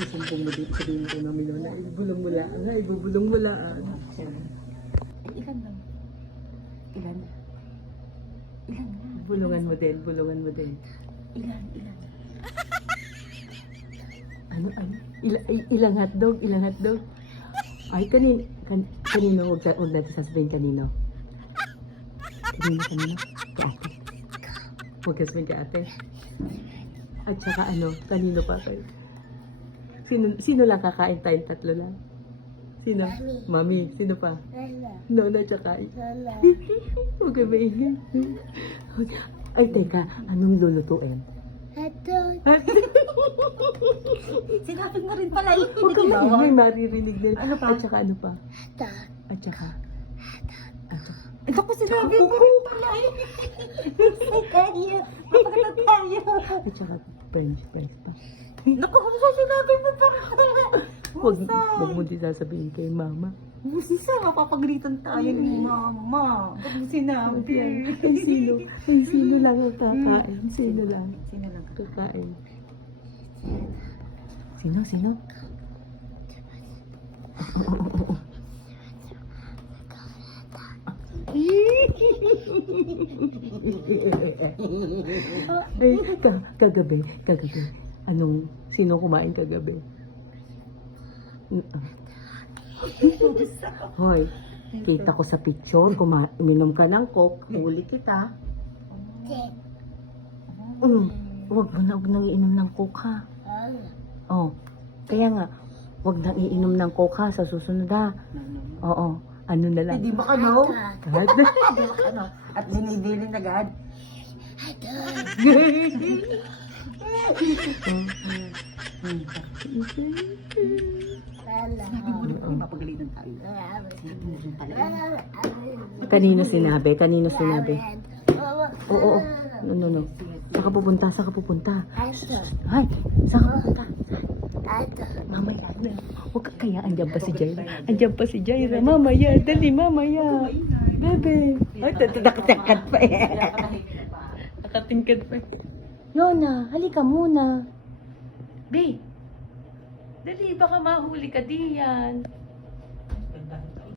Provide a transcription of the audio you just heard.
Isumpong mo dito, sabihin mo kay Mami Lola, ibubulong mo lang, ibubulong mo lang. Ilan lang? Ilan? Ilan na? Bulungan mo din, bulungan mo din. Ilan? Ano? Ilang hotdog, ilang hotdog. Ay, kanino, huwag natin sasabihin kanino. Kanino? Kay ate. Huwag sasabihin kay ate. At saka kanino pa kayo? Sino lang kakain tayong tatlo lang? Sino? Mami. Sino pa? Nona, tsaka huwag ka maingay. Ay, teka, anong lulutuin? Sinabi mo rin pala yun. Huwag ka maingay, maririnig din. Ano pa? At saka ano pa? At saka? Ito ko sinabi mo rin pala yun. Tayo. Mapagkat tayo. At saka French fries pa. Naku, kung sinabi mo pa rin pala. Huwag mo din sasabihin kay Mama. Musisa, mapapagalitan tayo ni Mama. Huwag mo sinabi. Ay, sino lang ang kakain? Sino lang? Sino lang Kakain. Sino? Ay, kagabi. Sino kumain kagabi? Hoy, kita ko sa picture, uminom ka ng coke, huli kita. Huwag nang iinom ng coke ha. Oh, kaya nga, huwag nang iinom ng coke ha sa susunod ha. Oo, ano na lang. Di ba ka no? Kahit Di ba ka no? At dinidilin agad. Sabi mo rin pala, mapagalitan tayo. Sinabi mo rin pala yun. Kanino sinabi? Oo. No. Saan ka pupunta? Ay, saan ka pupunta? Mamaya. Huwag ka kaya, andyan pa si Jaira. Mamaya, dali, mamaya. Bebe. Ay, nakatingkad pa eh. Nakatingkad pa eh. Yona, halika muna. Be, dali, baka mahuli ka diyan.